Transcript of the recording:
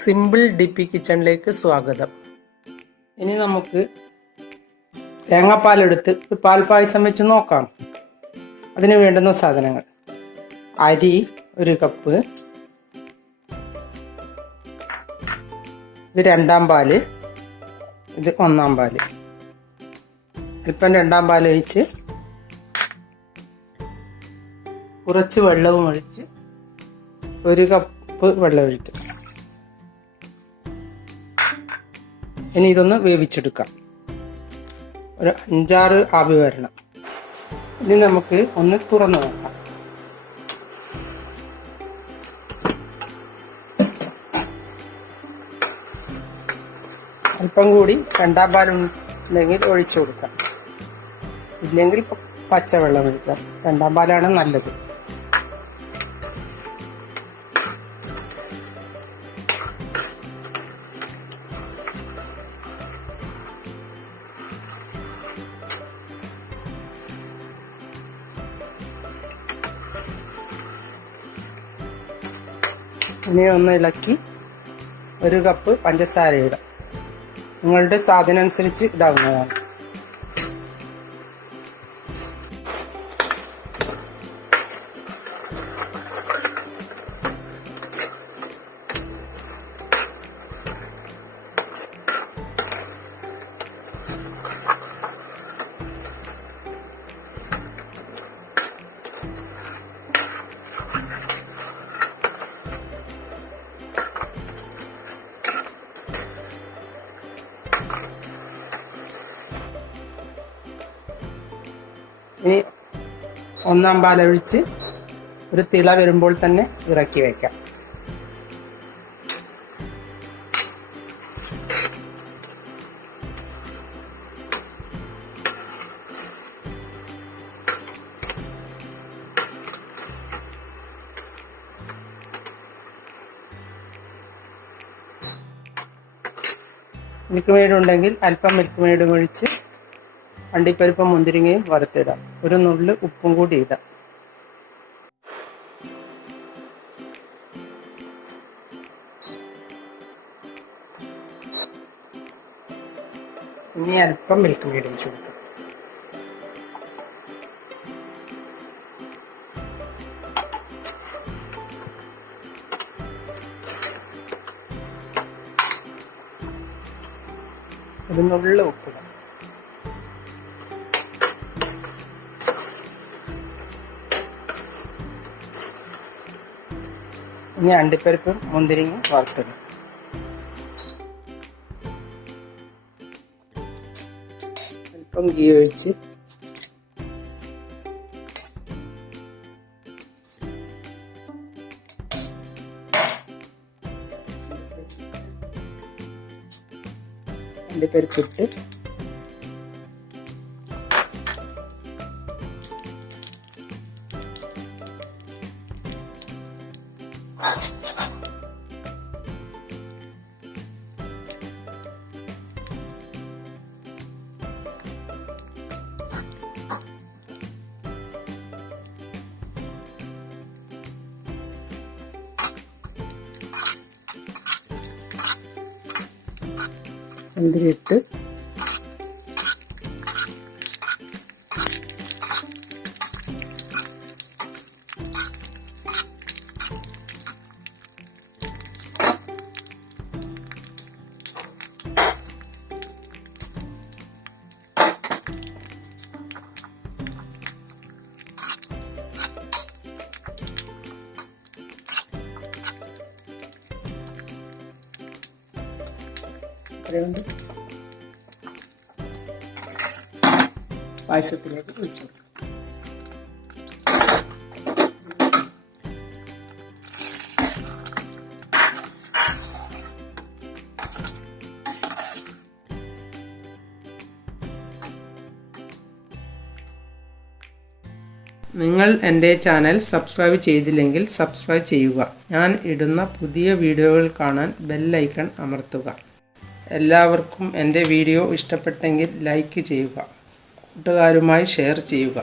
Simple ഡിപ്പി കിച്ചണിലേക്ക് സ്വാഗതം. ഇനി നമുക്ക് തേങ്ങാപ്പാലെടുത്ത് ഒരു പാൽ പായസം വെച്ച് നോക്കാം. അതിന് വേണ്ടുന്ന സാധനങ്ങൾ: അരി 1 കപ്പ്, ഇത് 2-ാം പാല്, ഇത് 1-ാം പാല്. അല്പം 2-ാം പാൽ ഒഴിച്ച് കുറച്ച് വെള്ളവും ഒഴിച്ച് 1 കപ്പ് വെള്ളം ഒഴിക്കും. ഇനി ഇതൊന്ന് വേവിച്ചെടുക്കാം. ഒരു 5-6 ആവി വരണം. ഇനി നമുക്ക് ഒന്ന് തുറന്നു നോക്കാം. അല്പം കൂടി 2-ാം പാലുണ്ടെങ്കിൽ ഒഴിച്ചു കൊടുക്കാം, ഇല്ലെങ്കിൽ പച്ചവെള്ളം ഒഴിക്കാം. 2-ാം പാലാണ് നല്ലത്. ഇനി ഒന്ന് ഇളക്കി 1 കപ്പ് പഞ്ചസാര ഇടാം. നിങ്ങളുടെ സ്വാദിനം അനുസരിച്ച് ഇടാവുന്നതാണ്. ഇനി 1-ാം പാലൊഴിച്ച് ഒരു തിള വരുമ്പോൾ തന്നെ ഇറക്കി വയ്ക്കാം. മിൽക്ക് മെയ്ഡ് ഉണ്ടെങ്കിൽ അല്പം മിൽക്ക് മെയ്ഡും ഒഴിച്ച് അണ്ടിപ്പരിപ്പും മുന്തിരിങ്ങയും വറുത്തിടാം. ഒരു നുള്ള് ഉപ്പും കൂടി ഇടാം. ഇനി അല്പം മിൽക്ക് മെയ്ഡ് ഒഴിച്ചു കൊടുക്കാം. ഒരു നുള്ള് ഉപ്പിടാം. ഇനി അണ്ടിപ്പരിപ്പും മുന്തിരിങ്ങയും വറുത്തിടും. അല്പം ഗീ ഒഴിച്ച് അണ്ടിപ്പരിപ്പിട്ട് മുന്തിരിയിട്ട് പായസത്തിലേക്ക് ഒഴിച്ചു കൊടുക്കാം. നിങ്ങൾ എൻ്റെ ചാനൽ സബ്സ്ക്രൈബ് ചെയ്തില്ലെങ്കിൽ സബ്സ്ക്രൈബ് ചെയ്യുക. ഞാൻ ഇടുന്ന പുതിയ വീഡിയോകൾ കാണാൻ ബെൽ ഐക്കൺ അമർത്തുക. എല്ലാവർക്കും എൻ്റെ വീഡിയോ ഇഷ്ടപ്പെട്ടെങ്കിൽ ലൈക്ക് ചെയ്യുക, കൂട്ടുകാരുമായി ഷെയർ ചെയ്യുക.